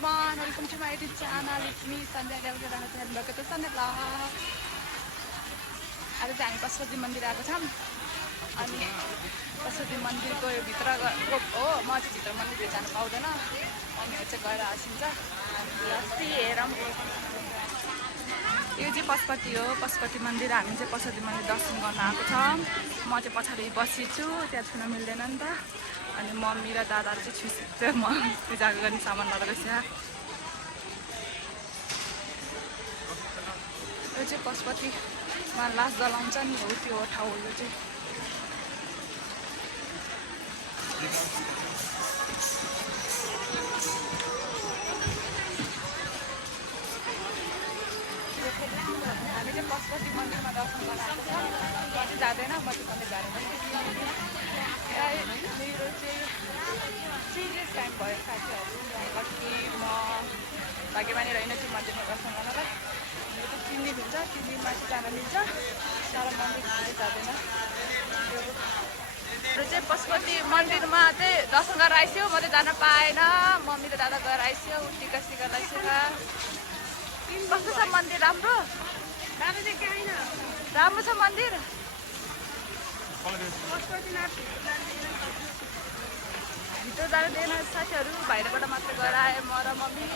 everyone, welcome to my YouTube channel. It's me Sandhya Devgera and welcome to Sandhya Vlog. आज चाहिँ हामी पशुपति मन्दिर आएको छौँ अनि पशुपति मन्दिरको भित्र हो म चाहिँ भित्र मन्दिर जान पाउँदैन अनि चाहिँ गएर आसिन्छ अस्ति हेरौँ यो चाहिँ पशुपति हो पशुपति मन्दिर हामी चाहिँ पशुपति मन्दिर दर्शन गर्न आएको छौँ म चाहिँ पछाडि बसिछु त्यहाँ छुन मिल्दैन नि त अनि मम्मी र दादाहरू चाहिँ छुसिन्छ म पूजा गर्ने सामान लगाएको छ यो चाहिँ पशुपतिमा लास जलाउँछ नि हो त्यो ठाउँ यो चाहिँ हामी चाहिँ पशुपति मन्दिरमा दर्शन गर्न आएको छ म चाहिँ जाँदैन म चाहिँ पनि जाँदैन मेरो चाहिँ सिरियस टाइम भयो साथीहरू कति म भाग्यमानी रहेन त्यो मन्दिरमा दर्शन गर्नलाई यो चाहिँ 3 दिन हुन्छ 3 दिनमा चाहिँ जान मिल्छ तर मन्दिर चाहिँ जाँदैन यो चाहिँ पशुपति मन्दिरमा चाहिँ दर्शन गरेर आइसक्यो म चाहिँ जान पाएन मम्मी र दादा गएर आइसक्यो टिका सिका लगाइसक्यो कस्तो छ मन्दिर राम्रो राम्रो छ मन्दिर भित्र जानु दिएन साथीहरू बाहिरबाट मात्र गएर आयो म र मम्मी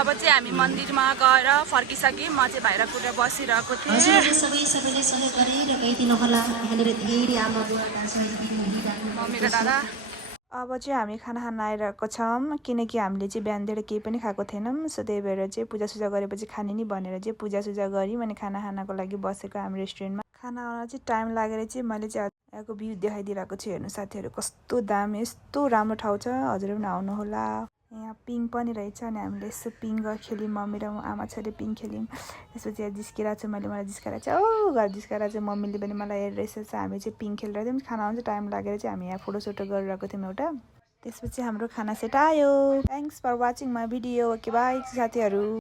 अब चाहिँ हामी मन्दिरमा गएर फर्किसक्यौँ म चाहिँ बाहिर कुदेर बसिरहेको थिएँ मम्मी र दादा अब चाहिँ हामी खाना खान आइरहेको छौँ किनकि हामीले चाहिँ बिहानतिर केही पनि खाएको थिएनौँ सो त्यही भएर चाहिँ पूजासुजा गरेपछि खाने नि भनेर चाहिँ पूजासुजा गऱ्यौँ अनि खाना खानको लागि बसेको हामी रेस्टुरेन्टमा खाना आउन चाहिँ टाइम लागेर चाहिँ मैले चाहिँ यहाँको भ्यू देखाइदिइरहेको छु हेर्नु साथीहरू कस्तो दामी यस्तो राम्रो ठाउँ छ हजुरहरू पनि आउनु होला यहाँ पिङ पनि रहेछ अनि हामीले यसो पिङ खेल्यौँ मम्मी र आमा छोरी पिङ खेल्यौँ त्यसपछि यहाँ जिस्किरहेको छु मैले मलाई जिस्काएर चाहिँ औ घर जिस्काएर चाहिँ मम्मीले पनि मलाई हेरिरहेछ हामी चाहिँ पिङ खेलेर थियौँ खाना आउनु चाहिँ टाइम लागेर चाहिँ हामी यहाँ फोटोसोटो गरिरहेको थियौँ एउटा त्यसपछि हाम्रो खाना सेट आयो thanks for watching my video okay bye साथीहरू